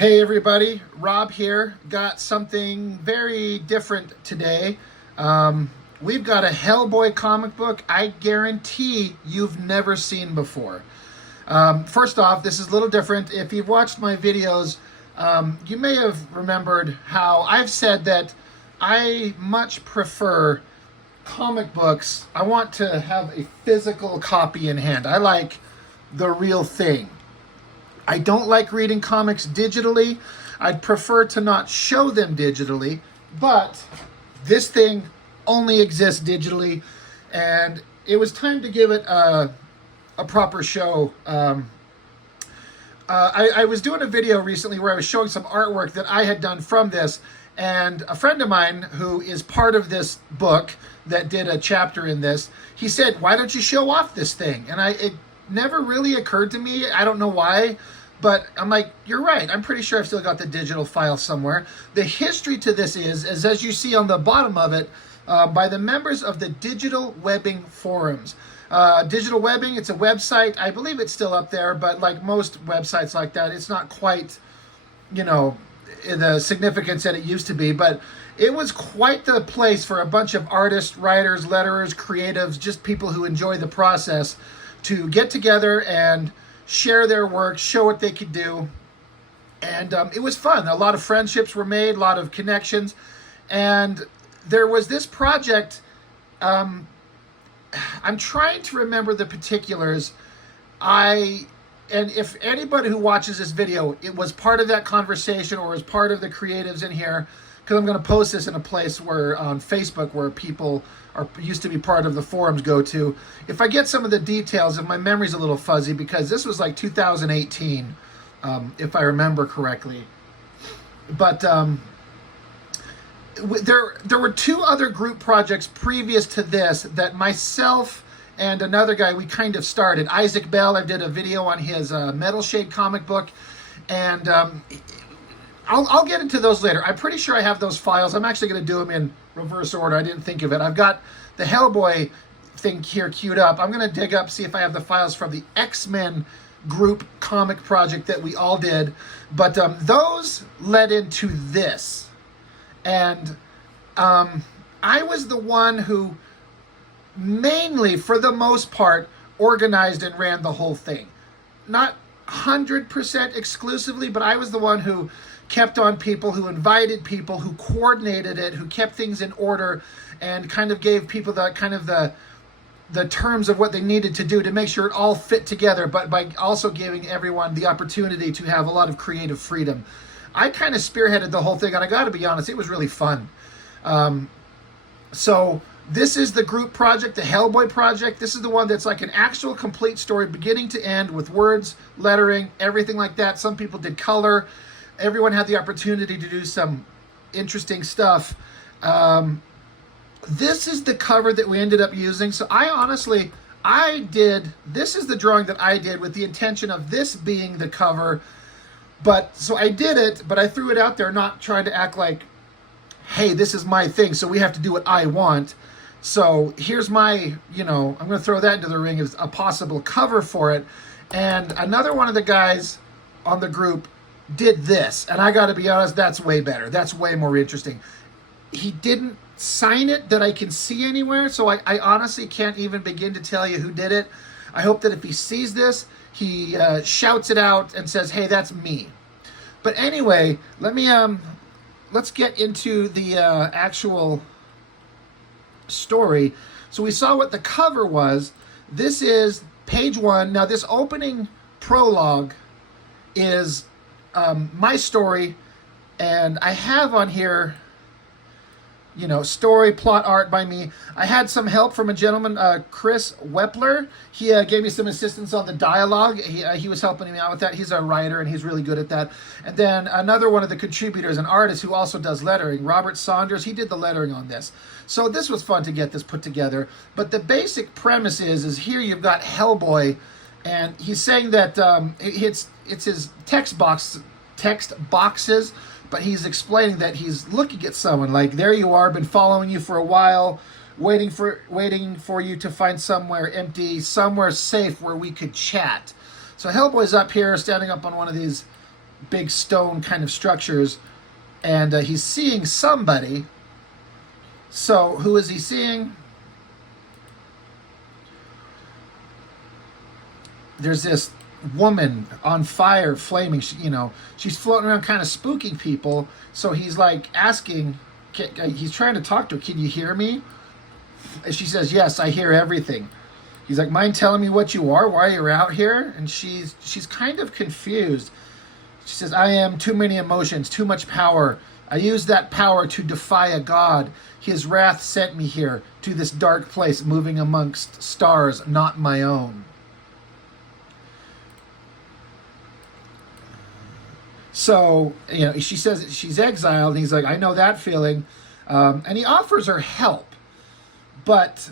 Hey everybody, Rob here. Got something very different today. We've got a Hellboy comic book I guarantee you've never seen before. First off, this is a little different. If you've watched my videos, you may have remembered how I've said that I much prefer comic books. I want to have a physical copy in hand. I like the real thing. I don't like reading comics digitally. I'd prefer to not show them digitally, but this thing only exists digitally, and it was time to give it a proper show. I was doing a video recently where I was showing some artwork that I had done from this, and a friend of mine who is part of this book that did a chapter in this, he said, "Why don't you show off this thing?" And it never really occurred to me. I don't know why, but I'm like, you're right. I'm pretty sure I've still got the digital file somewhere. The history to this is as you see on the bottom of it, by the members of the Digitalwebbing forums. Digitalwebbing, it's a website. I believe it's still up there, but like most websites like that, it's not quite, the significance that it used to be. But it was quite the place for a bunch of artists, writers, letterers, creatives, just people who enjoy the process to get together and share their work, show what they could do. And it was fun. A lot of friendships were made, a lot of connections. And there was this project, I'm trying to remember the particulars. And if anybody who watches this video, it was part of that conversation or was part of the creatives in here, because I'm going to post this in a place where on Facebook where people used to be part of the forums go to. If I get some of the details, if my memory's a little fuzzy, because this was like 2018, if I remember correctly. But there were two other group projects previous to this that myself and another guy, we kind of started. Isaac Bell, I did a video on his Metal Shade comic book, and I'll get into those later. I'm pretty sure I have those files. I'm actually going to do them in reverse order. I didn't think of it. I've got the Hellboy thing here queued up. I'm going to dig up, see if I have the files from the X-Men group comic project that we all did. But those led into this. And I was the one who mainly, for the most part, organized and ran the whole thing. Not 100% exclusively, but I was the one who kept on people, who invited people, who coordinated it, who kept things in order, and kind of gave people the terms of what they needed to do to make sure it all fit together, but by also giving everyone the opportunity to have a lot of creative freedom. I kind of spearheaded the whole thing, and I got to be honest, it was really fun. So this is the group project, the Hellboy project. This is the one that's like an actual complete story, beginning to end, with words, lettering, everything like that. Some people did color. Everyone had the opportunity to do some interesting stuff. This is the cover that we ended up using. So this is the drawing that I did with the intention of this being the cover. But so I did it, but I threw it out there, not trying to act like, hey, this is my thing, so we have to do what I want. So here's my, I'm going to throw that into the ring as a possible cover for it. And another one of the guys on the group did this, and I got to be honest, that's way better. That's way more interesting. He didn't sign it that I can see anywhere, so I honestly can't even begin to tell you who did it. I hope that if he sees this, he shouts it out and says, hey, that's me. But anyway, let's get into the actual story. So we saw what the cover was. This is page 1. Now this opening prologue is my story, and I have on here, story, plot, art by me. I had some help from a gentleman, Chris Wepler. He gave me some assistance on the dialogue. He was helping me out with that. He's a writer, and he's really good at that. And then another one of the contributors, an artist who also does lettering, Robert Saunders, he did the lettering on this. So this was fun to get this put together. But the basic premise is here you've got Hellboy, and he's saying that it's his text boxes, but he's explaining that he's looking at someone like, there you are, been following you for a while, waiting for you to find somewhere empty, somewhere safe where we could chat. So Hellboy's up here, standing up on one of these big stone kind of structures, and he's seeing somebody. So who is he seeing? There's this woman on fire, flaming. She's floating around, kind of spooking people. So he's like asking, he's trying to talk to her. Can you hear me? And she says, yes, I hear everything. He's like, mind telling me what you are, why you're out here? And she's kind of confused. She says, I am too many emotions, too much power. I use that power to defy a god. His wrath sent me here to this dark place, moving amongst stars not my own. So, she says she's exiled, and he's like, I know that feeling. And he offers her help. But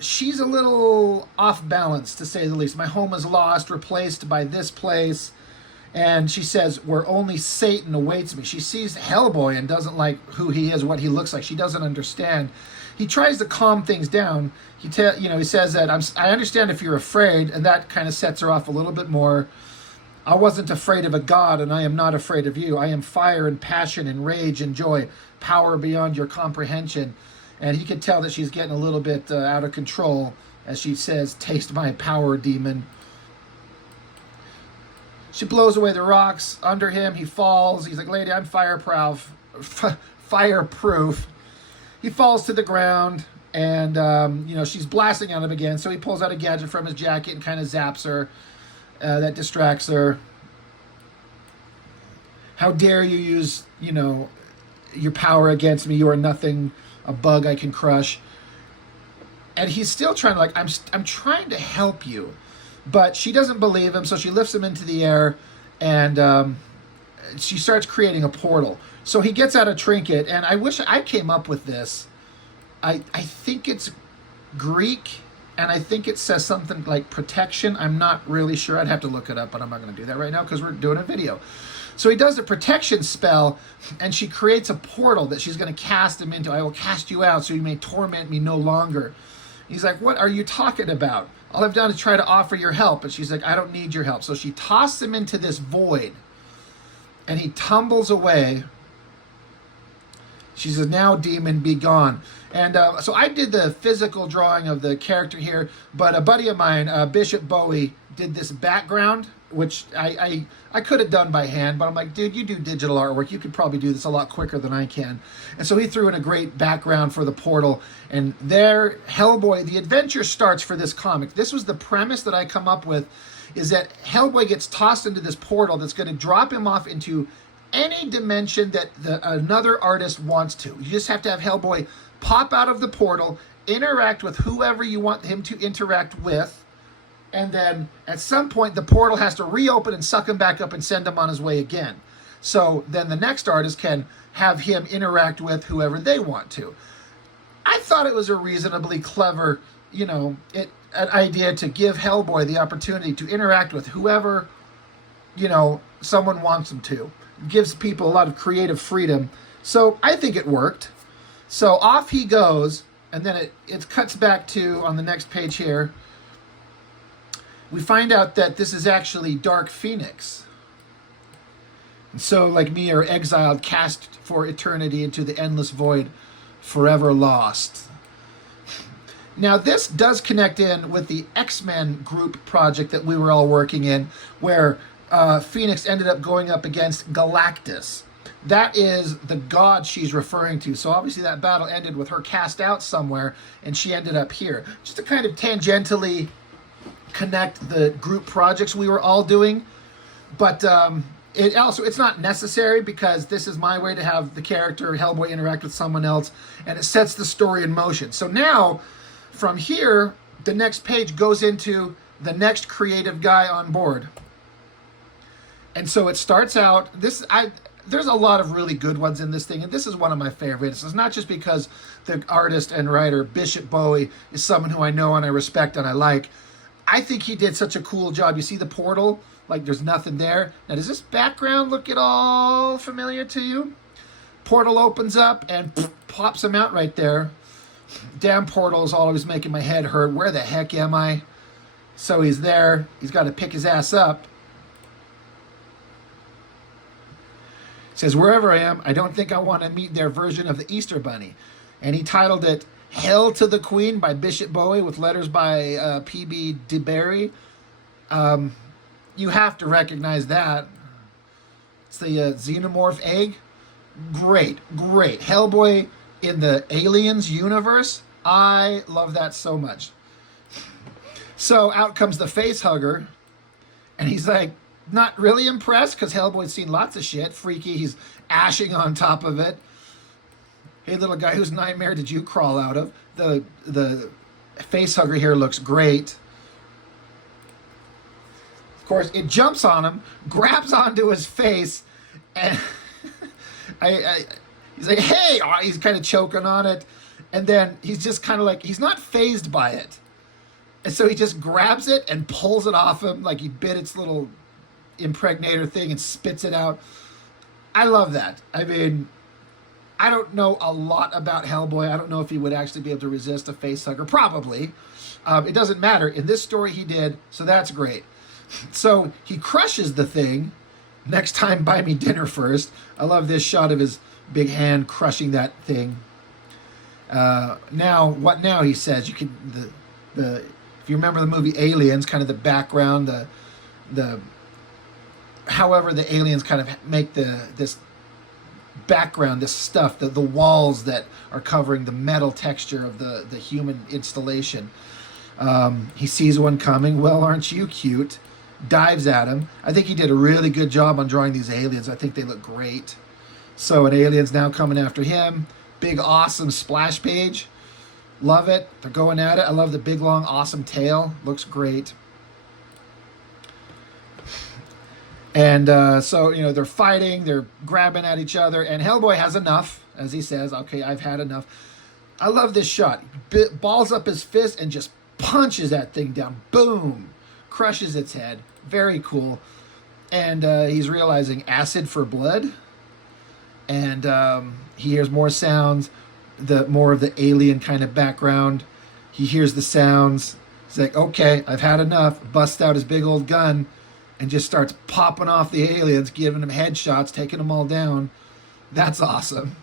she's a little off balance, to say the least. My home is lost, replaced by this place. And she says, where only Satan awaits me. She sees Hellboy and doesn't like who he is, what he looks like. She doesn't understand. He tries to calm things down. He says that, I understand if you're afraid, and that kind of sets her off a little bit more. I wasn't afraid of a god, and I am not afraid of you. I am fire and passion and rage and joy, power beyond your comprehension. And he could tell that she's getting a little bit out of control as she says, taste my power, demon. She blows away the rocks under him. He falls. He's like, lady, I'm fireproof. Fireproof. He falls to the ground, and, she's blasting at him again. So he pulls out a gadget from his jacket and kind of zaps her. That distracts her. How dare you use, your power against me? You are nothing, a bug I can crush. And he's still trying to, I'm trying to help you. But she doesn't believe him, so she lifts him into the air, and she starts creating a portal. So he gets out a trinket, and I wish I came up with this. I think it's Greek, and I think it says something like protection. I'm not really sure. I'd have to look it up, but I'm not going to do that right now because we're doing a video. So he does a protection spell, and she creates a portal that she's going to cast him into. I will cast you out so you may torment me no longer. He's like, what are you talking about? All I've done is try to offer your help. And she's like, I don't need your help. So she tosses him into this void, and he tumbles away. She says, now, demon, be gone. And so I did the physical drawing of the character here, but a buddy of mine, Bishop Bowie, did this background, which I could have done by hand, but I'm like, dude, you do digital artwork. You could probably do this a lot quicker than I can. And so he threw in a great background for the portal. And there, Hellboy, the adventure starts for this comic. This was the premise that I come up with, is that Hellboy gets tossed into this portal that's going to drop him off into any dimension that another artist wants to. You just have to have Hellboy pop out of the portal, interact with whoever you want him to interact with, and then at some point the portal has to reopen and suck him back up and send him on his way again. So then the next artist can have him interact with whoever they want to. I thought it was a reasonably clever, an idea to give Hellboy the opportunity to interact with whoever, someone wants him to. It gives people a lot of creative freedom. So I think it worked. So off he goes, and then it cuts back to, on the next page here, we find out that this is actually Dark Phoenix. And so, like me, are exiled, cast for eternity into the endless void, forever lost. Now, this does connect in with the X-Men group project that we were all working in, where Phoenix ended up going up against Galactus. That is the god she's referring to. So obviously that battle ended with her cast out somewhere, and she ended up here. Just to kind of tangentially connect the group projects we were all doing. But it's not necessary, because this is my way to have the character Hellboy interact with someone else, and it sets the story in motion. So now, from here, the next page goes into the next creative guy on board. And so it starts out, there's a lot of really good ones in this thing, and this is one of my favorites. It's not just because the artist and writer, Bishop Bowie, is someone who I know and I respect and I like. I think he did such a cool job. You see the portal? Like, there's nothing there. Now, does this background look at all familiar to you? Portal opens up and pops him out right there. Damn portal is always making my head hurt. Where the heck am I? So he's there. He's got to pick his ass up. says, wherever I am, I don't think I want to meet their version of the Easter Bunny. And he titled it Hail to the Queen by Bishop Bowie with letters by P.B. DeBerry. You have to recognize that. It's the xenomorph egg. Great. Hellboy in the Aliens universe. I love that so much. So out comes the face hugger. And he's like, not really impressed because Hellboy's seen lots of shit. Freaky. He's ashing on top of it. Hey, little guy, whose nightmare did you crawl out of? The face hugger here looks great. Of course, it jumps on him, grabs onto his face, and he's like, hey! He's kind of choking on it. And then he's just kind of like, he's not fazed by it. And so he just grabs it and pulls it off him like he bit its little impregnator thing and spits it out. I love that. I mean, I don't know a lot about Hellboy. I don't know if he would actually be able to resist a face hugger. Probably. It doesn't matter. In this story he did, so that's great. So he crushes the thing. Next time, buy me dinner first. I love this shot of his big hand crushing that thing. Now, what now? He says. You can if you remember the movie Aliens, kind of the background, however the aliens kind of make this background, this stuff, the walls that are covering the metal texture of the human installation. He sees one coming. Well, aren't you cute? Dives at him. I think he did a really good job on drawing these aliens. I think they look great. So an alien's now coming after him. Big, awesome splash page. Love it. They're going at it. I love the big, long, awesome tail. Looks great. And so, they're fighting. They're grabbing at each other. And Hellboy has enough, as he says. Okay, I've had enough. I love this shot. Balls up his fist and just punches that thing down. Boom. Crushes its head. Very cool. And he's realizing acid for blood. And he hears more sounds. More of the alien kind of background. He hears the sounds. He's like, okay, I've had enough. Busts out his big old gun and just starts popping off the aliens, giving them headshots, taking them all down. That's awesome.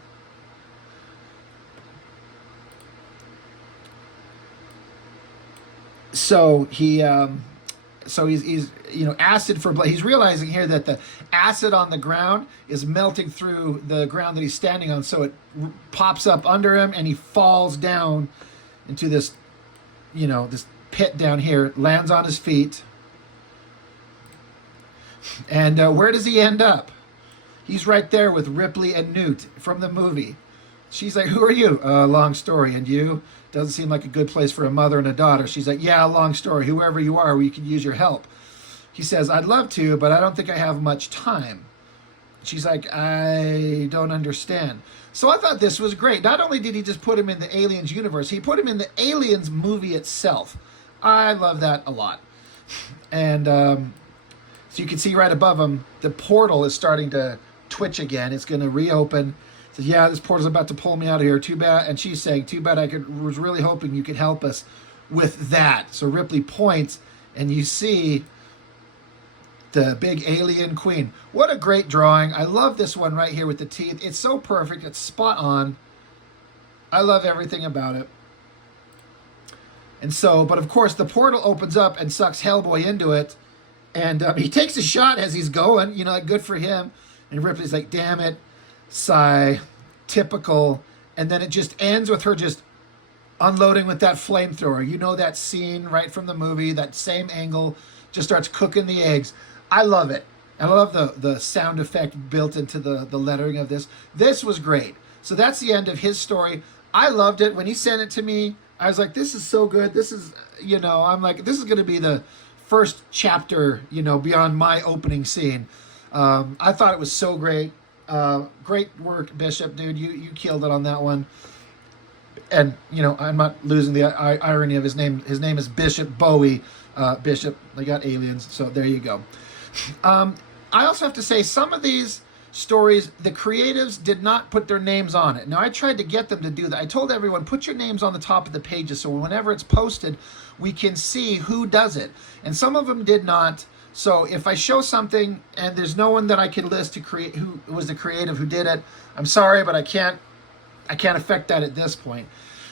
So he's acid for blood. He's realizing here that the acid on the ground is melting through the ground that he's standing on, so it pops up under him and he falls down into this this pit down here, lands on his feet. And where does he end up? He's right there with Ripley and Newt from the movie. She's like, who are you? Long story. And you? Doesn't seem like a good place for a mother and a daughter. She's like, yeah, long story. Whoever you are, we could use your help. He says, I'd love to, but I don't think I have much time. She's like, I don't understand. So I thought this was great. Not only did he just put him in the Aliens universe, he put him in the Aliens movie itself. I love that a lot. And so you can see right above him, the portal is starting to twitch again. It's going to reopen. Says, yeah, this portal's about to pull me out of here. Too bad. And she's saying, too bad. Was really hoping you could help us with that. So Ripley points, and you see the big alien queen. What a great drawing. I love this one right here with the teeth. It's so perfect. It's spot on. I love everything about it. And so, but of course, the portal opens up and sucks Hellboy into it. And he takes a shot as he's going, good for him. And Ripley's like, damn it. Sigh. Typical. And then it just ends with her just unloading with that flamethrower. That scene right from the movie, that same angle, just starts cooking the eggs. I love it. And I love the sound effect built into the lettering of this. This was great. So that's the end of his story. I loved it. When he sent it to me, I was like, this is so good. This is, I'm like, this is going to be the first chapter, beyond my opening scene. I thought it was so great. Great work, Bishop, dude. You killed it on that one. And, I'm not losing the irony of his name. His name is Bishop Bowie. Bishop, they got aliens, so there you go. I also have to say, some of these stories, the creatives did not put their names on it. Now, I tried to get them to do that. I told everyone, put your names on the top of the pages so whenever it's posted, we can see who does it. And some of them did not. So if I show something and there's no one that I can list to create who was the creative who did it, I'm sorry, but I can't affect that at this point.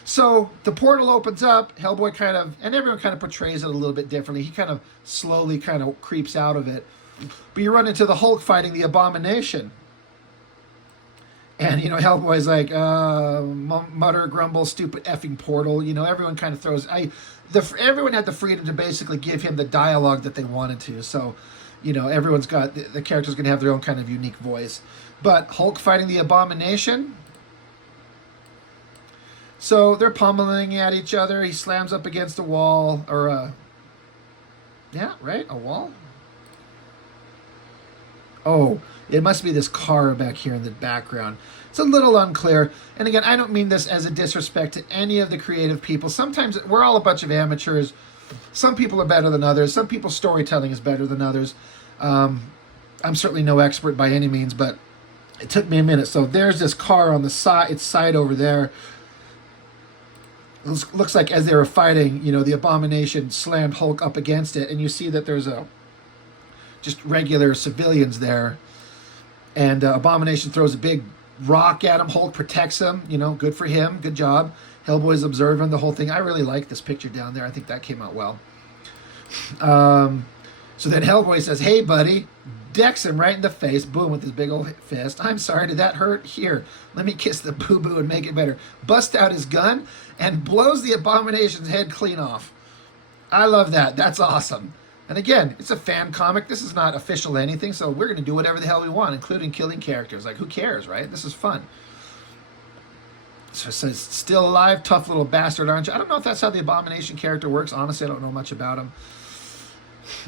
So the portal opens up, Hellboy kind of, and everyone kind of portrays it a little bit differently. He kind of slowly kind of creeps out of it. But you run into the Hulk fighting the Abomination. And, Hellboy's like, mutter, grumble, stupid effing portal. Everyone kind of throws... everyone had the freedom to basically give him the dialogue that they wanted to. So, everyone's got... The character's going to have their own kind of unique voice. But Hulk fighting the Abomination... So they're pummeling at each other. He slams up against a wall, or yeah, right, a wall. Oh, it must be this car back here in the background. It's a little unclear. And again, I don't mean this as a disrespect to any of the creative people. Sometimes we're all a bunch of amateurs. Some people are better than others. Some people's storytelling is better than others. I'm certainly no expert by any means, but it took me a minute. So there's this car on the side. Its side over there. It looks like as they were fighting, the Abomination slammed Hulk up against it, and you see that there's just regular civilians there, and Abomination throws a big rock at him. Hulk protects him. Good for him. Good job. Hellboy's observing the whole thing. I really like this picture down there. I think that came out well. So then Hellboy says, "Hey, buddy." Decks him right in the face, boom, with his big old fist. "I'm sorry, did that hurt? Here, let me kiss the boo-boo and make it better." Busts out his gun and blows the Abomination's head clean off. I love that. That's awesome. And again, it's a fan comic. This is not official anything, so we're going to do whatever the hell we want, including killing characters. Like, who cares, right? This is fun. So it says, "Still alive, tough little bastard, aren't you?" I don't know if that's how the Abomination character works. Honestly, I don't know much about him.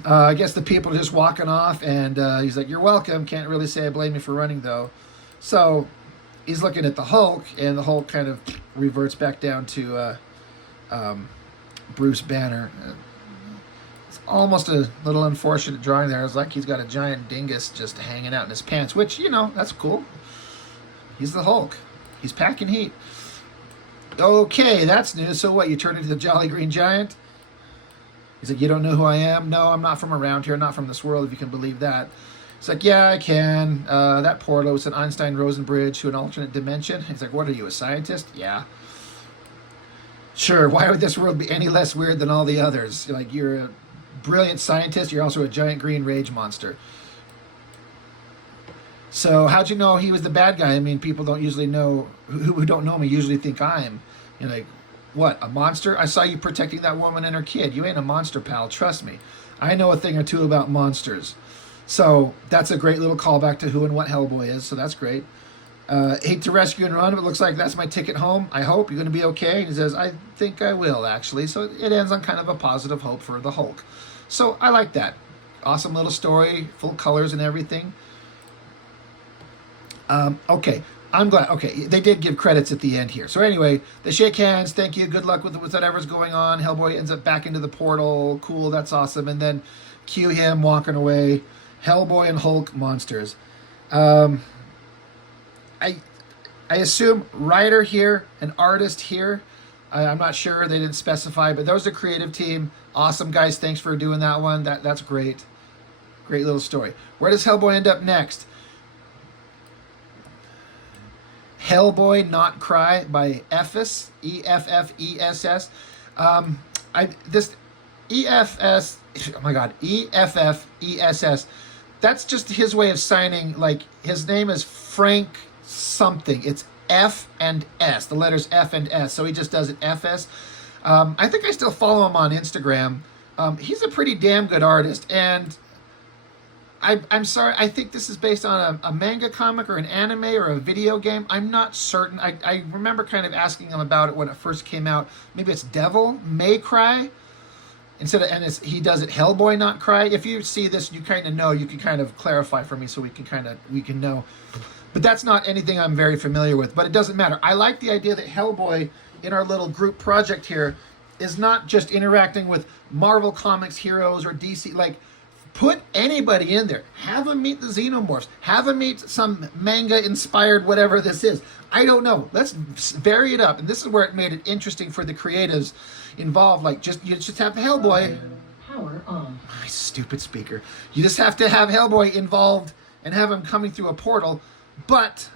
I guess the people are just walking off, and he's like, "You're welcome. Can't really say I blame you for running, though." So he's looking at the Hulk, and the Hulk kind of reverts back down to Bruce Banner. It's almost a little unfortunate drawing there. It's like he's got a giant dingus just hanging out in his pants, which, that's cool. He's the Hulk. He's packing heat. Okay, that's new. So what, you turn into the Jolly Green Giant? He's like, "You don't know who I am?" "No, I'm not from around here, not from this world, if you can believe that." He's like, "Yeah, I can. That portal was an Einstein-Rosen bridge to an alternate dimension." He's like, "What are you, a scientist?" "Yeah." "Sure, why would this world be any less weird than all the others? You're a brilliant scientist, you're also a giant green rage monster." "So how'd you know he was the bad guy? I mean, people don't usually know, who don't know me usually think I'm." You're like, "What, a monster? I saw you protecting that woman and her kid. You ain't a monster, pal. Trust me. I know a thing or two about monsters." So that's a great little callback to who and what Hellboy is. So that's great. "Hate to rescue and run, but it looks like that's my ticket home. I hope you're going to be okay." And he says, "I think I will, actually." So it ends on kind of a positive hope for the Hulk. So I like that. Awesome little story, full colors and everything. Okay. I'm glad. Okay, they did give credits at the end here. So anyway, they shake hands. "Thank you. Good luck with whatever's going on." Hellboy ends up back into the portal. Cool. That's awesome. And then cue him walking away. Hellboy and Hulk monsters. I assume writer here, an artist here. I'm not sure. They didn't specify, but that was the creative team. Awesome, guys. Thanks for doing that one. That's great. Great little story. Where does Hellboy end up next? Hellboy Not Cry by Effess, E-F-F-E-S-S. This E-F-S, oh my God, E-F-F-E-S-S. That's just his way of signing, like, his name is Frank something. It's F and S, the letters F and S, so he just does it F-S. I think I still follow him on Instagram. He's a pretty damn good artist, and I'm sorry, I think this is based on a manga comic or an anime or a video game. I'm not certain. I remember kind of asking him about it when it first came out. Maybe it's Devil May Cry. He does it Hellboy Not Cry. If you see this, you kind of know. You can kind of clarify for me so we can know. But that's not anything I'm very familiar with. But it doesn't matter. I like the idea that Hellboy, in our little group project here, is not just interacting with Marvel Comics heroes or DC. Like, put anybody in there. Have them meet the Xenomorphs. Have them meet some manga-inspired whatever this is. I don't know. Let's vary it up. And this is where it made it interesting for the creatives involved. Like, you just have Hellboy. Power speaker on. My stupid speaker. You just have to have Hellboy involved and have him coming through a portal, but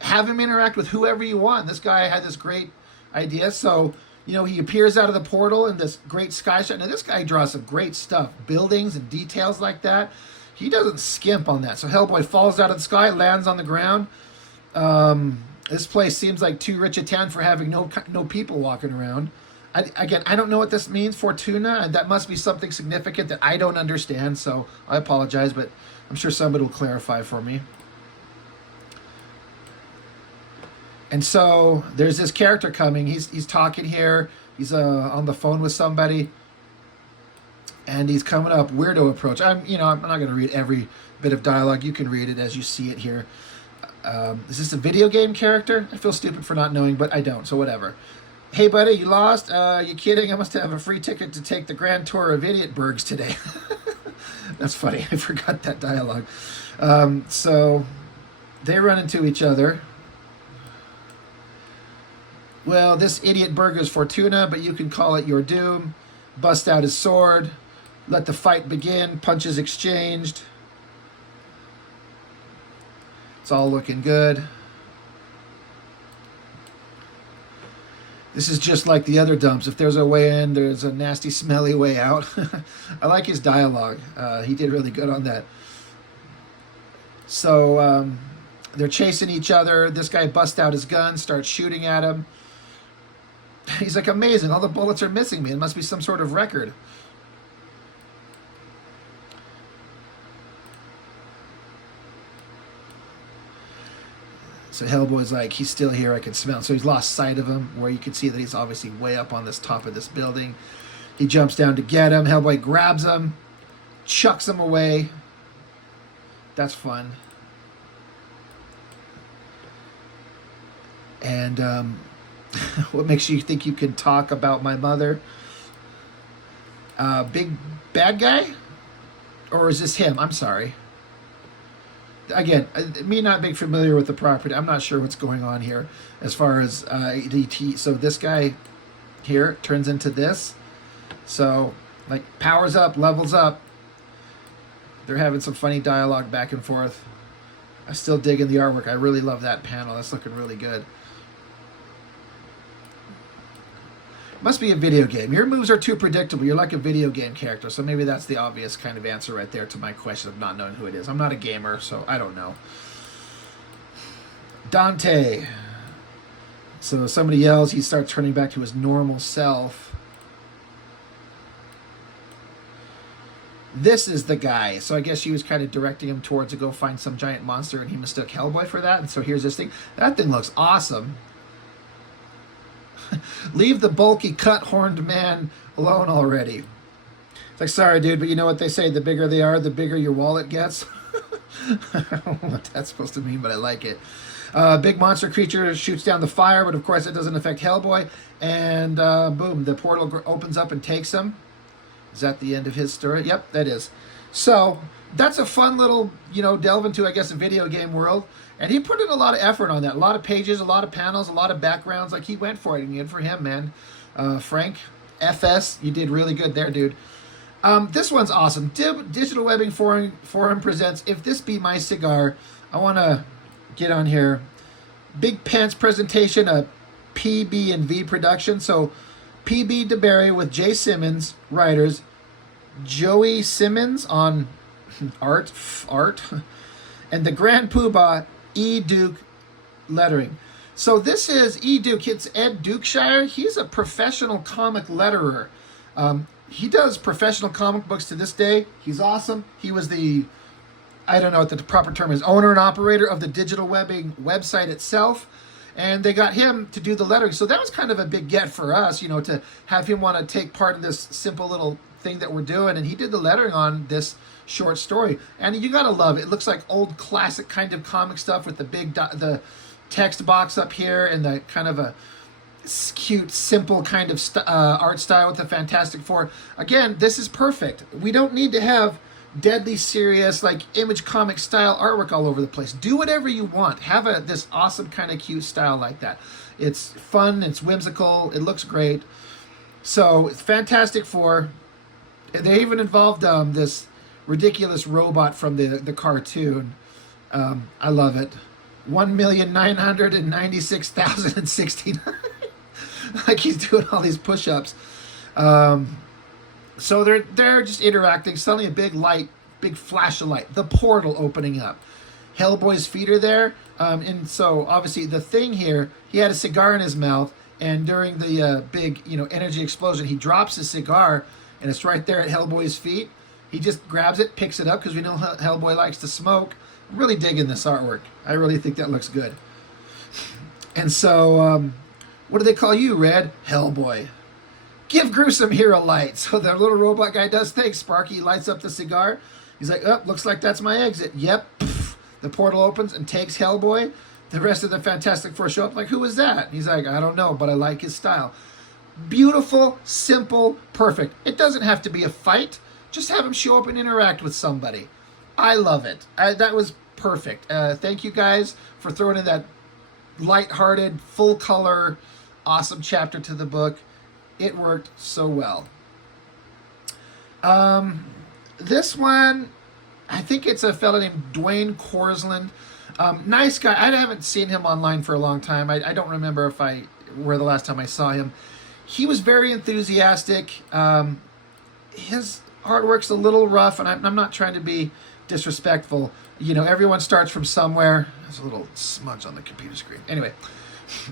have him interact with whoever you want. This guy had this great idea. So, you know, he appears out of the portal in this great sky shot. Now, this guy draws some great stuff, buildings and details like that. He doesn't skimp on that. So Hellboy falls out of the sky, lands on the ground. This place seems like too rich a town for having no people walking around. Again, I don't know what this means, Fortuna, and that must be something significant that I don't understand, so I apologize, but I'm sure somebody will clarify for me. And so there's this character coming. He's talking here. He's on the phone with somebody, and he's coming up. Weirdo Approach. I'm not going to read every bit of dialogue. You can read it as you see it here. Is this a video game character? I feel stupid for not knowing, but I don't, so whatever. Hey, buddy, you lost? You kidding? I must have a free ticket to take the Grand Tour of Idiotburgs today. That's funny. I forgot that dialogue. So they run into each other. Well, this Idiotburg is Fortuna, but you can call it your doom. Bust out his sword. Let the fight begin. Punches exchanged. It's all looking good. This is just like the other dumps. If there's a way in, there's a nasty, smelly way out. I like his dialogue. He did really good on that. So they're chasing each other. This guy busts out his gun, starts shooting at him. He's like, amazing. All the bullets are missing me. It must be some sort of record. So Hellboy's like, he's still here, I can smell him. So he's lost sight of him, where you can see that he's obviously way up on this top of this building. He jumps down to get him. Hellboy grabs him, chucks him away. That's fun. And what makes you think you can talk about my mother? Big bad guy? Or is this him? I'm sorry. Again, me not being familiar with the property, I'm not sure what's going on here as far as ADT. So this guy here turns into this. So, like, powers up, levels up. They're having some funny dialogue back and forth. I'm still digging the artwork. I really love that panel. That's looking really good. Must be a video game. Your moves are too predictable. You're like a video game character. So maybe that's the obvious kind of answer right there to my question of not knowing who it is. I'm not a gamer, so I don't know. Dante. So somebody yells. He starts turning back to his normal self. This is the guy. So I guess she was kind of directing him towards to go find some giant monster, and he mistook Hellboy for that. And so here's this thing. That thing looks awesome. Leave the bulky, cut-horned man alone already. It's like, sorry, dude, but you know what they say, the bigger they are, the bigger your wallet gets. I don't know what that's supposed to mean, but I like it. Big monster creature shoots down the fire, but of course it doesn't affect Hellboy. And boom, the portal opens up and takes him. Is that the end of his story? Yep, that is. So that's a fun little, delve into, I guess, a video game world. And he put in a lot of effort on that. A lot of pages, a lot of panels, a lot of backgrounds. Like, he went for it. And good for him, man. Frank, FS, you did really good there, dude. This one's awesome. Digitalwebbing Forum presents If This Be My Cigar. I want to get on here. Big Pants presentation, a PB&V production. So, PB DeBerry with Jay Simmons, writers. Joey Simmons on art. And the Grand Poobah, E. Duke lettering. So this is E. Duke. It's Ed Dukeshire. He's a professional comic letterer. He does professional comic books to this day. He's awesome. He was I don't know what the proper term is, owner and operator of the Digitalwebbing website itself. And they got him to do the lettering. So that was kind of a big get for us, to have him want to take part in this simple little thing that we're doing. And he did the lettering on this short story, and you gotta love it. It looks like old classic kind of comic stuff with the big the text box up here and the kind of a cute, simple kind of art style with the Fantastic Four. Again, this is perfect. We don't need to have deadly serious, like, Image comic style artwork all over the place. Do whatever you want. Have this awesome kind of cute style like that. It's fun. It's whimsical. It looks great. So Fantastic Four. They even involved this ridiculous robot from the cartoon. I love it. 1,996,069. Like he's doing all these push-ups. So they're just interacting. Suddenly a big light, big flash of light. The portal opening up. Hellboy's feet are there. And so obviously the thing here, he had a cigar in his mouth, and during the big energy explosion, he drops his cigar, and it's right there at Hellboy's feet. He just grabs it, picks it up, because we know Hellboy likes to smoke. I'm really digging this artwork. I really think that looks good. And so, what do they call you, Red? Hellboy. Give gruesome hero light. So the little robot guy does things. Sparky lights up the cigar. He's like, oh, looks like that's my exit. Yep. The portal opens and takes Hellboy. The rest of the Fantastic Four show up like, who is that? He's like, I don't know, but I like his style. Beautiful, simple, perfect. It doesn't have to be a fight. Just have him show up and interact with somebody. I love it. That was perfect. Thank you guys for throwing in that lighthearted, full color, awesome chapter to the book. It worked so well. This one, I think it's a fellow named Dwayne Corzland. Nice guy. I haven't seen him online for a long time. I don't remember where the last time I saw him. He was very enthusiastic. His artwork's a little rough, and I'm not trying to be disrespectful. Everyone starts from somewhere. There's a little smudge on the computer screen. Anyway,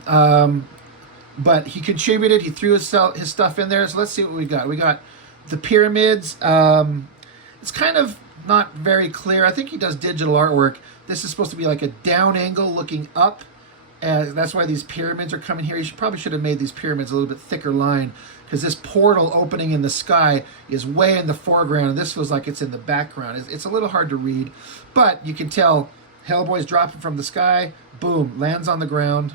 but he contributed. He threw his stuff in there. So let's see what we got. We got the pyramids. It's kind of not very clear. I think he does digital artwork. This is supposed to be like a down angle looking up. That's why these pyramids are coming here. You probably should have made these pyramids a little bit thicker line, because this portal opening in the sky is way in the foreground, and this feels like it's in the background. It's a little hard to read, but you can tell Hellboy's dropping from the sky. Boom, lands on the ground.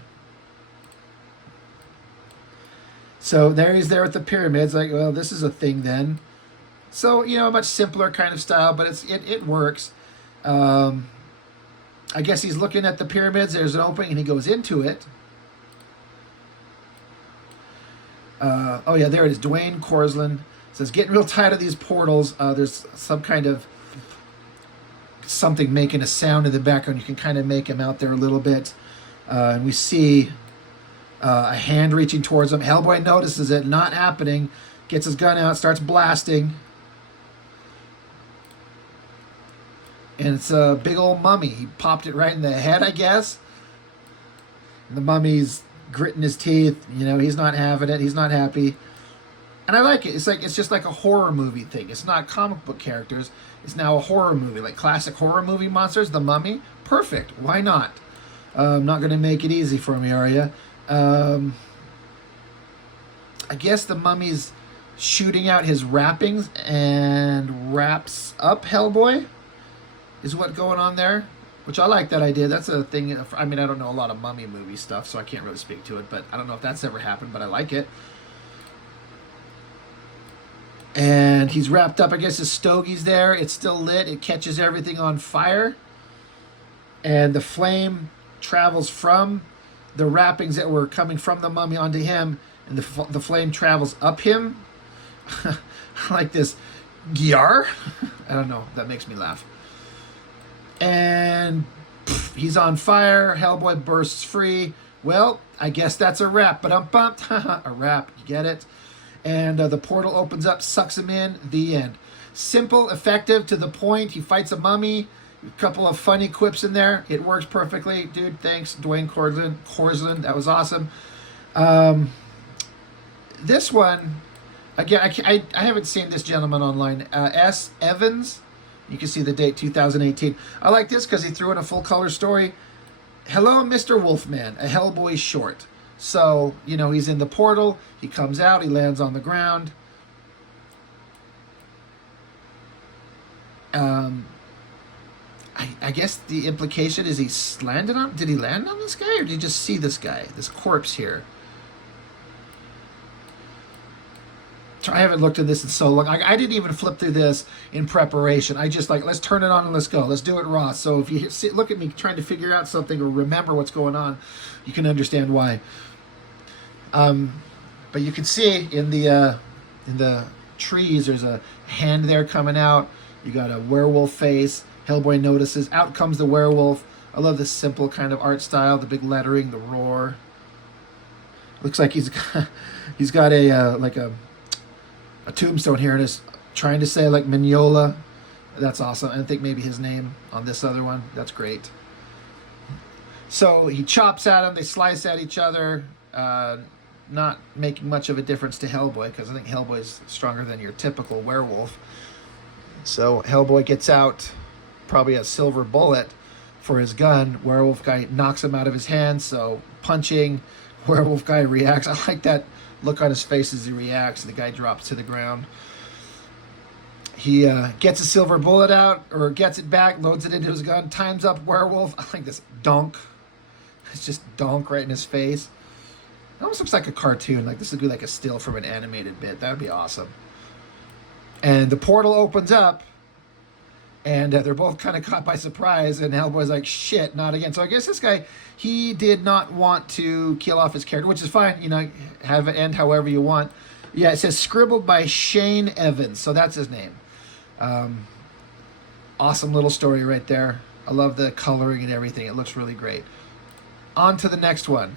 So there he's there with the pyramids. Like, well, this is a thing then. So, a much simpler kind of style, but it works. I guess he's looking at the pyramids. There's an opening, and he goes into it. Oh, yeah, there it is. Dwayne Corzland says, getting real tired of these portals. There's some kind of something making a sound in the background. You can kind of make him out there a little bit. And we see a hand reaching towards him. Hellboy notices it, not happening. Gets his gun out, starts blasting. And it's a big old mummy. He popped it right in the head, I guess. And the mummy's gritting his teeth. He's not having it. He's not happy. And I like it. It's just like a horror movie thing. It's not comic book characters. It's now a horror movie, like classic horror movie monsters. The Mummy, perfect. Why not? I'm not going to make it easy for me, are you? I guess the Mummy's shooting out his wrappings and wraps up Hellboy. Is what going on there, which I like that idea. That's a thing. I mean, I don't know a lot of mummy movie stuff, so I can't really speak to it, but I don't know if that's ever happened, but I like it. And he's wrapped up. I guess his stogie's there. It's still lit. It catches everything on fire. And the flame travels from the wrappings that were coming from the mummy onto him, and the flame travels up him. Like this. Gyar? I don't know. That makes me laugh. And he's on fire. Hellboy bursts free. Well, I guess that's a wrap. But I'm bumped. A wrap. You get it? And the portal opens up, sucks him in. The end. Simple, effective, to the point. He fights a mummy. A couple of funny quips in there. It works perfectly. Dude, thanks, Dwayne Corzland. That was awesome. This one, again, I haven't seen this gentleman online. S. Evans. You can see the date, 2018. I like this because he threw in a full-color story. Hello, Mr. Wolfman, a Hellboy short. So, he's in the portal. He comes out. He lands on the ground. I guess the implication is did he land on this guy, or did he just see this guy, this corpse here? I haven't looked at this in so long. I didn't even flip through this in preparation. I just let's turn it on and let's go. Let's do it raw. So if you look at me trying to figure out something or remember what's going on, you can understand why. But you can see in the trees. There's a hand there coming out. You got a werewolf face. Hellboy notices. Out comes the werewolf. I love this simple kind of art style. The big lettering, the roar. Looks like he's got a like a tombstone here and is trying to say like Mignola. That's awesome. I think maybe his name on this other one. That's great. So he chops at him. They slice at each other. Not making much of a difference to Hellboy, because I think Hellboy's stronger than your typical werewolf. So Hellboy gets out probably a silver bullet for his gun. Werewolf guy knocks him out of his hand, so punching. Werewolf guy reacts. I like that look on his face as he reacts. The guy drops to the ground. He gets a silver bullet out, or gets it back, loads it into his gun, times up werewolf. I like this donk. It's just donk right in his face. It almost looks like a cartoon. Like this would be like a still from an animated bit. That would be awesome. And the portal opens up, and they're both kind of caught by surprise. And Hellboy's like, "Shit, not again." So I guess this guy, he did not want to kill off his character, which is fine. You know, have it end however you want. Yeah, it says scribbled by Shane Evans, so that's his name. Awesome little story right there. I love the coloring and everything. It looks really great. On to the next one.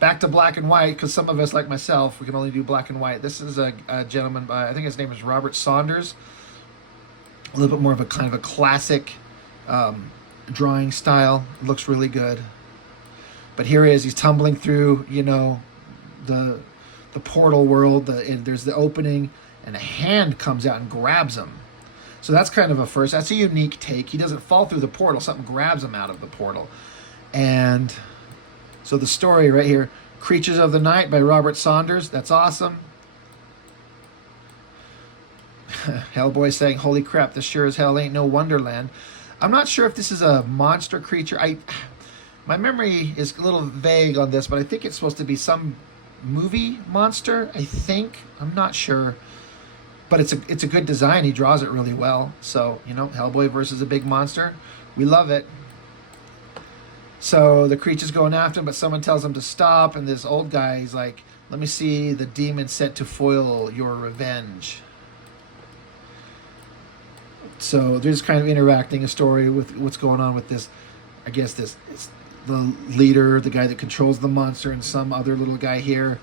Back to black and white, because some of us, like myself, we can only do black and white. This is a gentleman by, I think his name is Robert Saunders. A little bit more of a kind of a classic drawing style. It looks really good. But here he is. He's tumbling through, you know, the portal world. And there's the opening, and a hand comes out and grabs him. So that's kind of a first. That's a unique take. He doesn't fall through the portal. Something grabs him out of the portal. And so the story right here, Creatures of the Night by Robert Saunders. That's awesome. Hellboy saying, "Holy crap, this sure as hell ain't no Wonderland." I'm not sure if this is a monster creature. My memory is a little vague on this, but I think it's supposed to be some movie monster, I think. I'm not sure. But it's a good design. He draws it really well. So, you know, Hellboy versus a big monster. We love it. So the creature's going after him, but someone tells him to stop, and this old guy, he's like, "Let me see the demon sent to foil your revenge." So they're just kind of interacting a story with what's going on with this. I guess this is the leader, the guy that controls the monster, and some other little guy here.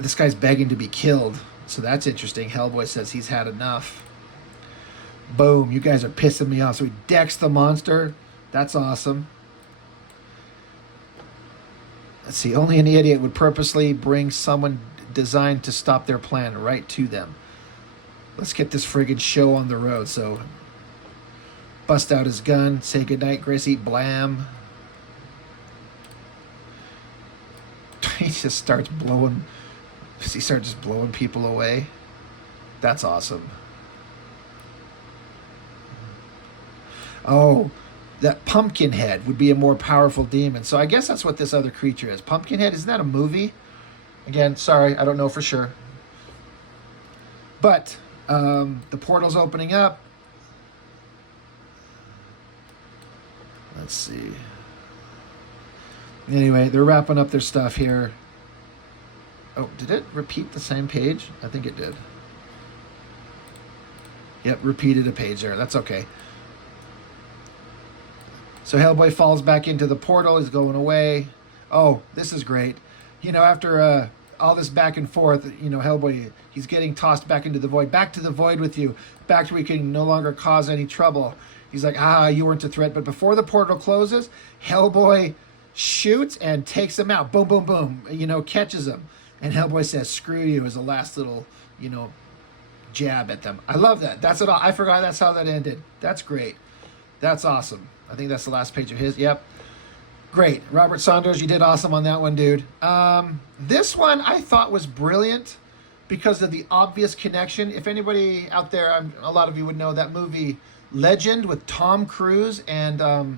This guy's begging to be killed, so that's interesting. Hellboy says he's had enough. Boom, you guys are pissing me off. So he decks the monster. That's awesome. Let's see. Only an idiot would purposely bring someone designed to stop their plan right to them. Let's get this friggin' show on the road. So, bust out his gun. Say goodnight, Gracie. Blam. He just starts blowing. He starts just blowing people away. That's awesome. Oh. That Pumpkinhead would be a more powerful demon. So I guess that's what this other creature is. Pumpkinhead, isn't that a movie? Again, sorry, I don't know for sure. But the portal's opening up. Let's see. Anyway, they're wrapping up their stuff here. Oh, did it repeat the same page? I think it did. Yep, repeated a page there. That's okay. So Hellboy falls back into the portal. He's going away. Oh, this is great. You know, after all this back and forth, you know, Hellboy, he's getting tossed back into the void. Back to the void with you. Back to where he can no longer cause any trouble. He's like, you weren't a threat. But before the portal closes, Hellboy shoots and takes him out. Boom, boom, boom. You know, catches him. And Hellboy says, "Screw you," as a last little, you know, jab at them. I love that. That's it all. I forgot that's how that ended. That's great. That's awesome. I think that's the last page of his. Yep. Great. Robert Saunders, you did awesome on that one, dude. This one I thought was brilliant because of the obvious connection. If anybody out there, a lot of you would know that movie Legend with Tom Cruise and, oh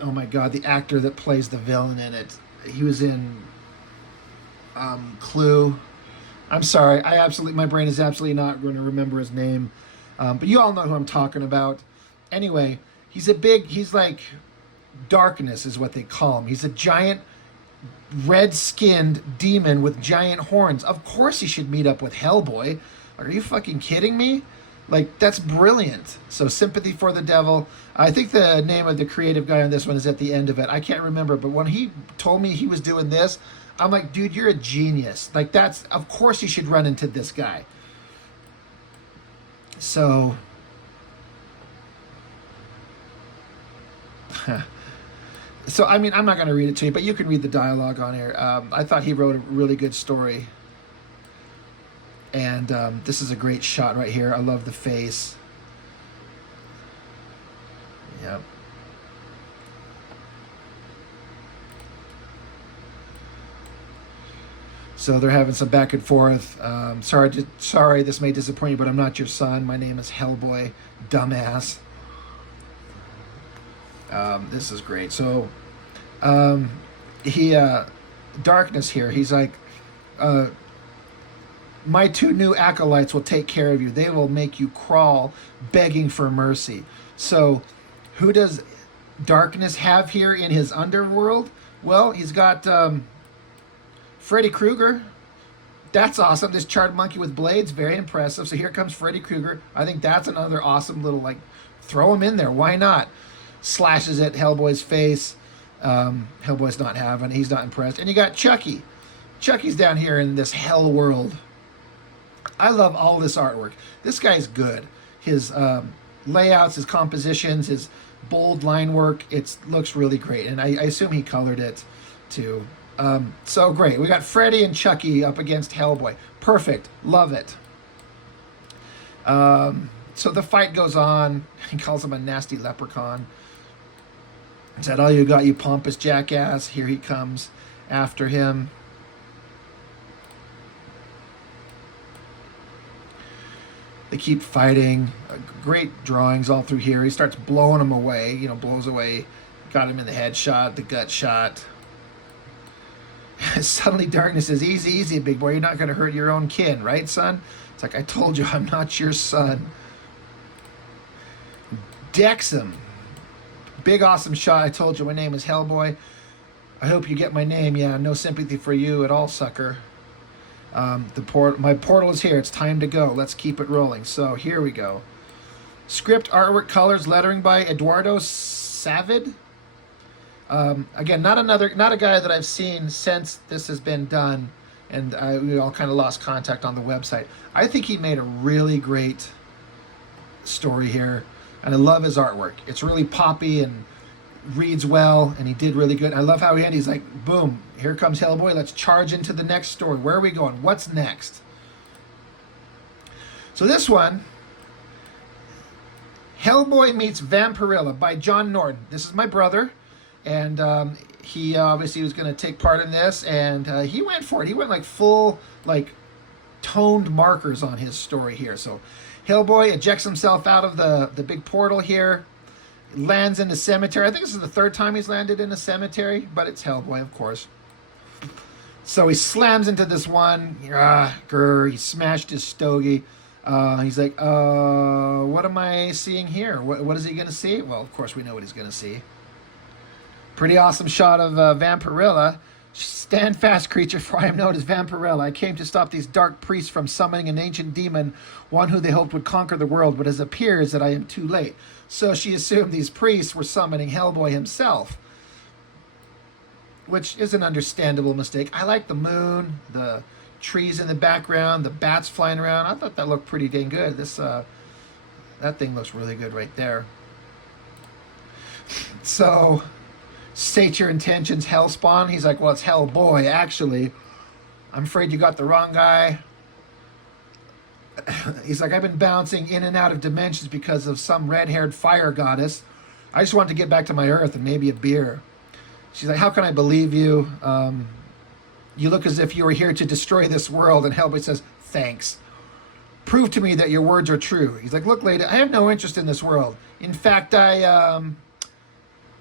my God, the actor that plays the villain in it. He was in Clue. I'm sorry. My brain is absolutely not going to remember his name. But you all know who I'm talking about. Anyway, he's like darkness is what they call him. He's a giant red-skinned demon with giant horns. Of course he should meet up with Hellboy. Are you fucking kidding me? Like, that's brilliant. So, Sympathy for the Devil. I think the name of the creative guy on this one is at the end of it. I can't remember, but when he told me he was doing this, I'm like, dude, you're a genius. Like, that's, of course you should run into this guy. So, so I mean, I'm not going to read it to you, but you can read the dialogue on here. I thought he wrote a really good story. And this is a great shot right here. I love the face. Yep. So they're having some back and forth. Sorry, this may disappoint you, but I'm not your son. My name is Hellboy, dumbass. This is great. So, Darkness here. He's like, my 2 new acolytes will take care of you. They will make you crawl, begging for mercy. So, who does Darkness have here in his underworld? Well, he's got Freddy Krueger. That's awesome. This charred monkey with blades, very impressive. So here comes Freddy Krueger. I think that's another awesome little, like, throw him in there. Why not? Slashes at Hellboy's face. Hellboy's not having. He's not impressed. And you got Chucky. Chucky's down here in this hell world. I love all this artwork. This guy's good. His layouts, his compositions, his bold line work, it looks really great. And I assume he colored it too. So great. We got Freddy and Chucky up against Hellboy. Perfect. Love it. So the fight goes on. He calls him a nasty leprechaun. He said, "Oh, you got, you pompous jackass." Here he comes after him. They keep fighting. Great drawings all through here. He starts blowing him away. You know, blows away. Got him in the head shot, the gut shot. Suddenly Darkness says, "Easy, easy, big boy. You're not going to hurt your own kin, right, son?" It's like, "I told you, I'm not your son." Decks him. Big awesome shot. "I told you my name is Hellboy. I hope you get my name. Yeah, no sympathy for you at all, sucker. My portal is here. It's time to go. Let's keep it rolling." So here we go. Script, artwork, colors, lettering by Eduardo Savid. Again, not a guy that I've seen since this has been done, and we all kind of lost contact on the website. I think he made a really great story here, and I love his artwork. It's really poppy and reads well, and he did really good. I love how he ended. He's like, boom, here comes Hellboy. Let's charge into the next story. Where are we going? What's next? So this one, Hellboy Meets Vampirella by John Norton. This is my brother, and he obviously was going to take part in this, and he went for it. He went like full, like, toned markers on his story here. So Hellboy ejects himself out of the big portal here, lands in the cemetery. I think this is the 3rd time he's landed in a cemetery, but it's Hellboy, of course. So he slams into this one. He smashed his stogie. He's like, what am I seeing here? What is he going to see? Well, of course we know what he's going to see. Pretty awesome shot of Vampirella. "Stand fast, creature, for I am known as Vampirella. I came to stop these dark priests from summoning an ancient demon, one who they hoped would conquer the world, but it appears that I am too late." So she assumed these priests were summoning Hellboy himself, which is an understandable mistake. I like the moon, the trees in the background, the bats flying around. I thought that looked pretty dang good. That thing looks really good right there. So, "State your intentions, Hellspawn." He's like, "Well, it's Hellboy, actually. I'm afraid you got the wrong guy." He's like, "I've been bouncing in and out of dimensions because of some red-haired fire goddess. I just wanted to get back to my Earth and maybe a beer." She's like, "How can I believe you? You look as if you were here to destroy this world." And Hellboy says, "Thanks. Prove to me that your words are true." He's like, "Look, lady, I have no interest in this world. In fact,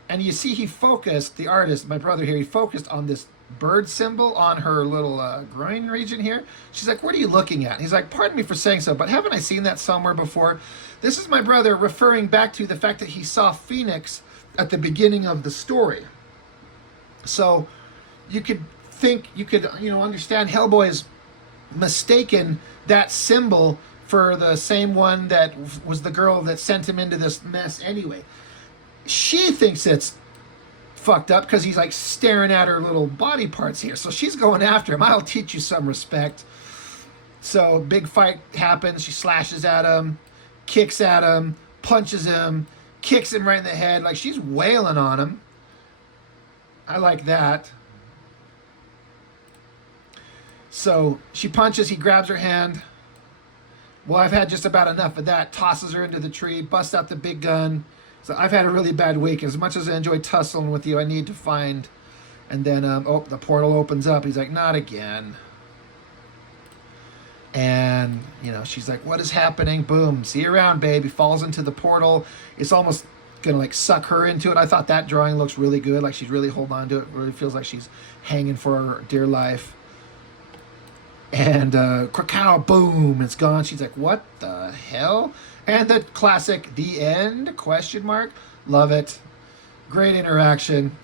and you see he focused, the artist, my brother here, he focused on this bird symbol on her little groin region here. She's like, "What are you looking at?" He's like, "Pardon me for saying so, but haven't I seen that somewhere before?" This is my brother referring back to the fact that he saw Phoenix at the beginning of the story. So you could think, you could, understand Hellboy's mistaken that symbol for the same one that was the girl that sent him into this mess anyway. She thinks it's fucked up because he's like staring at her little body parts here. So she's going after him. I'll teach you some respect. So big fight happens. She slashes at him, kicks at him, punches him, kicks him right in the head. Like she's wailing on him. I like that. So she punches, he grabs her hand. Well, I've had just about enough of that. Tosses her into the tree, busts out the big gun. So I've had a really bad week. As much as I enjoy tussling with you, I need to find... And then, the portal opens up. He's like, not again. And, she's like, what is happening? Boom. See you around, babe. He falls into the portal. It's almost going to, like, suck her into it. I thought that drawing looks really good. Like, she's really holding on to it. Really feels like she's hanging for her dear life. And, Krakow, boom, it's gone. She's like, what the hell? And the classic, the end, question mark. Love it. Great interaction.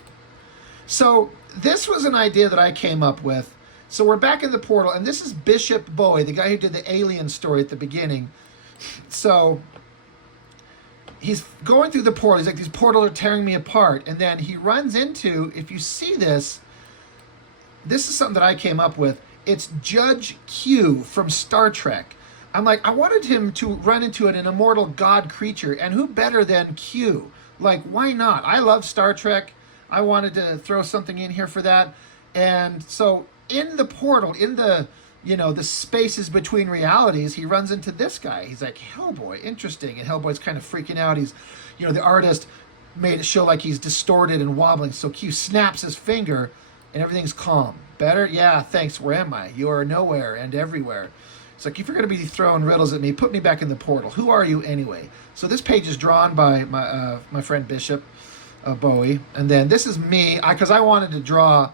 So this was an idea that I came up with. So we're back in the portal, and this is Bishop Bowie, the guy who did the alien story at the beginning. So he's going through the portal. He's like, these portals are tearing me apart. And then he runs into, if you see this is something that I came up with. It's Judge Q from Star Trek. I'm like, I wanted him to run into an immortal god creature, and who better than Q? Like, why not? I love Star Trek. I wanted to throw something in here for that. And so in the portal, in the, the spaces between realities, he runs into this guy. He's like, Hellboy, interesting. And Hellboy's kind of freaking out. He's, the artist made it show like he's distorted and wobbling. So Q snaps his finger, and everything's calm. Better? Yeah, thanks. Where am I? You are nowhere and everywhere. It's like, if you're going to be throwing riddles at me, put me back in the portal. Who are you anyway? So this page is drawn by my friend Bishop Bowie. And then this is me, because I wanted to draw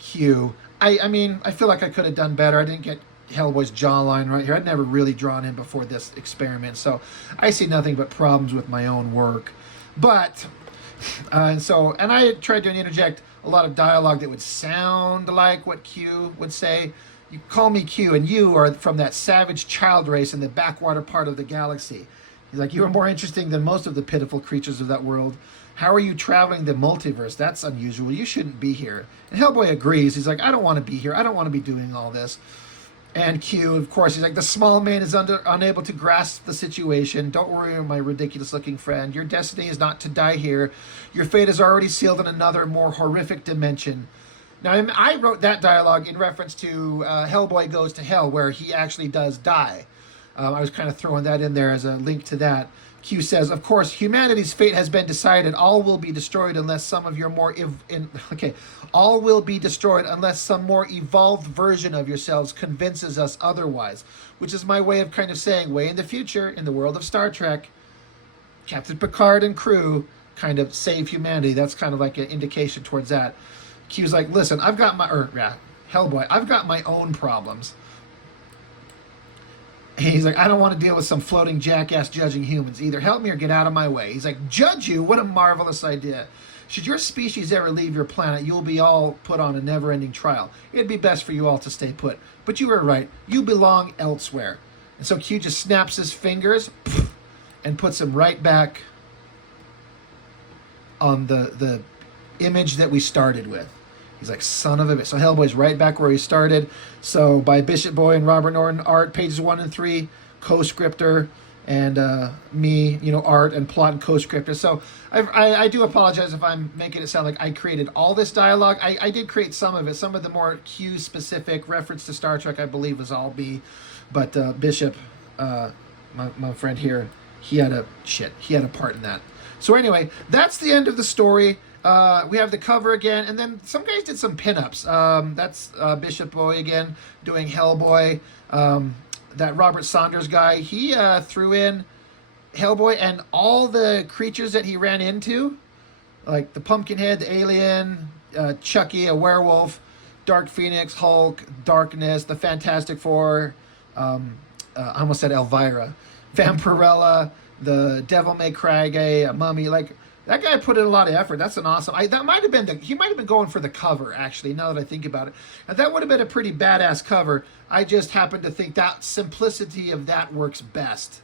Q. I mean, I feel like I could have done better. I didn't get Hellboy's jawline right here. I'd never really drawn him before this experiment. So I see nothing but problems with my own work. But... and I tried to interject a lot of dialogue that would sound like what Q would say. You call me Q, and you are from that savage child race in the backwater part of the galaxy. He's like, you are more interesting than most of the pitiful creatures of that world. How are you traveling the multiverse? That's unusual. You shouldn't be here. And Hellboy agrees. He's like, I don't want to be here. I don't want to be doing all this. And Q, of course, he's like, the small man is unable to grasp the situation. Don't worry, my ridiculous-looking friend. Your destiny is not to die here. Your fate is already sealed in another, more horrific dimension. Now, I wrote that dialogue in reference to Hellboy Goes to Hell, where he actually does die. I was kind of throwing that in there as a link to that. Q says, of course, humanity's fate has been decided. All will be destroyed unless some of your more... All will be destroyed unless some more evolved version of yourselves convinces us otherwise. Which is my way of kind of saying, way in the future, in the world of Star Trek, Captain Picard and crew kind of save humanity. That's kind of like an indication towards that. Q's like, listen, Hellboy, I've got my own problems. He's like, I don't want to deal with some floating jackass judging humans. Either help me or get out of my way. He's like, judge you? What a marvelous idea. Should your species ever leave your planet, you'll be all put on a never-ending trial. It'd be best for you all to stay put. But you were right. You belong elsewhere. And so Q just snaps his fingers and puts him right back on the image that we started with. He's like, son of a bitch. So Hellboy's right back where he started. So by Bishop Bowie and Robert Norton, art, pages 1 and 3, co-scriptor, and me, art and plot and co-scriptor. So I do apologize if I'm making it sound like I created all this dialogue. I did create some of it. Some of the more Q-specific reference to Star Trek, I believe, was all B. But Bishop, my friend here, he had a part in that. So anyway, that's the end of the story. We have the cover again, and then some guys did some pinups. That's Bishop Bowie again doing Hellboy. That Robert Saunders guy, he threw in Hellboy and all the creatures that he ran into, like the Pumpkinhead, the Alien, Chucky, a werewolf, Dark Phoenix, Hulk, Darkness, the Fantastic Four, I almost said Elvira, Vampirella, the Devil May Cry guy, a mummy, like That guy put in a lot of effort. That's an awesome. That might have been he might have been going for the cover, actually. Now that I think about it, and that would have been a pretty badass cover. I just happen to think that simplicity of that works best.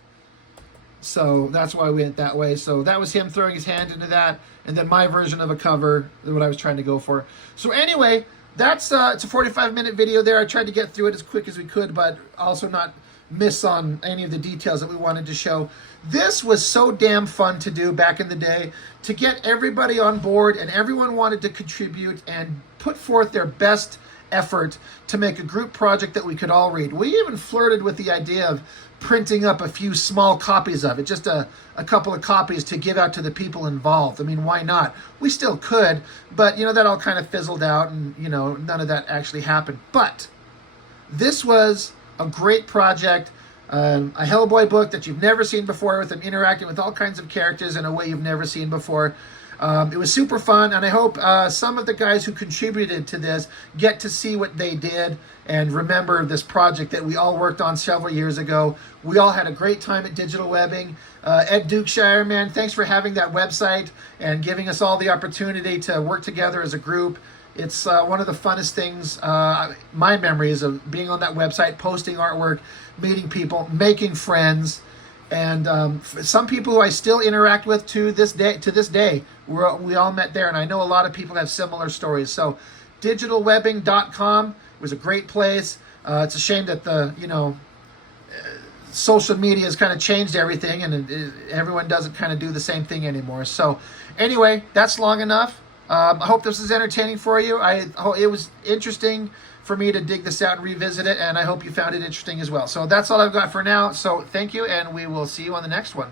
So that's why we went that way. So that was him throwing his hand into that, and then my version of a cover, what I was trying to go for. So anyway, that's it's a 45-minute video there. I tried to get through it as quick as we could, but also not miss on any of the details that we wanted to show. This was so damn fun to do back in the day, to get everybody on board, and everyone wanted to contribute and put forth their best effort to make a group project that we could all read. We even flirted with the idea of printing up a few small copies of it, just a couple of copies to give out to the people involved. I mean, why not? We still could, but, you know, that all kind of fizzled out, and, you know, none of that actually happened. But this was a great project, a Hellboy book that you've never seen before, with them interacting with all kinds of characters in a way you've never seen before. It was super fun, and I hope some of the guys who contributed to this get to see what they did and remember this project that we all worked on several years ago. We all had a great time at Digitalwebbing. Ed Dukeshire, man, thanks for having that website and giving us all the opportunity to work together as a group. It's one of the funnest things, my memories of being on that website, posting artwork, meeting people, making friends, and some people who I still interact with to this day. We all met there, and I know a lot of people have similar stories. So digitalwebbing.com was a great place. It's a shame that the social media has kind of changed everything, and everyone doesn't kind of do the same thing anymore. So anyway, that's long enough. I hope this is entertaining for you. It was interesting for me to dig this out and revisit it, and I hope you found it interesting as well. So that's all I've got for now. So thank you, and we will see you on the next one.